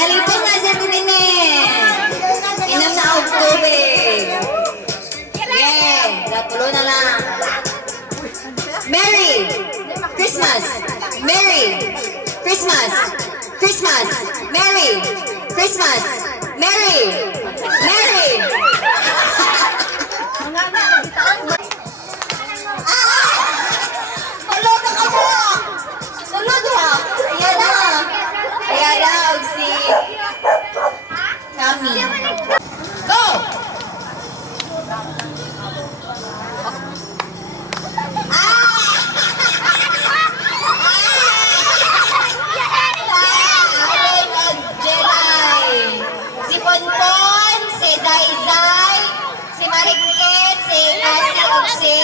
nalipong na sa tinitin. Inom na og tubig. Yeah, natulo na lang. Merry Christmas. Merry Christmas. Christmas. Merry Christmas. Merry. Merry. Tulog na ka mo! Tulog ha! Ayan na! Ayan na si Kami. Go! Si Ponpon, si Zayzay, si Marikit, si Asi o si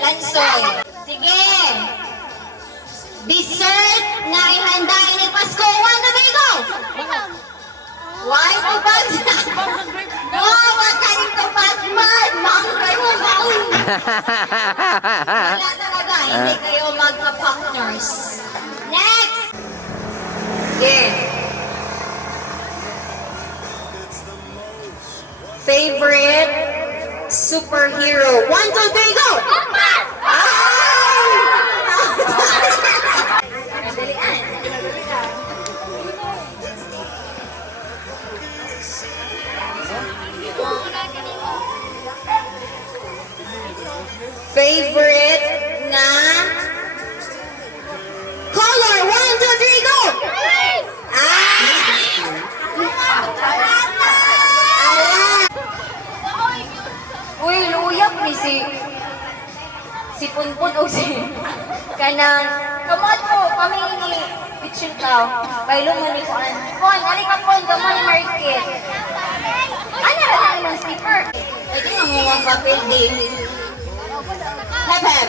Lansoy. Sige. Dessert na ihandain ni Pasko. One, two, three, go! Why to bag? No, wag ka rin to bagman. Mangkay mo, mau. Wala talaga. Hindi kayo magka-partners. Next! Sige. Favorite superhero. One, two, three, go! Favorite na color. One, two, three, go! Uy, luyak ni si Punpun o si kanang kamot mo, kami ni Pichun Tao. Bailo mo ni Kuan. Kuan, alika Kuan, gamo ni Market. Ano na lang ng slipper? Ito nga mo ang papel din. Hep hep.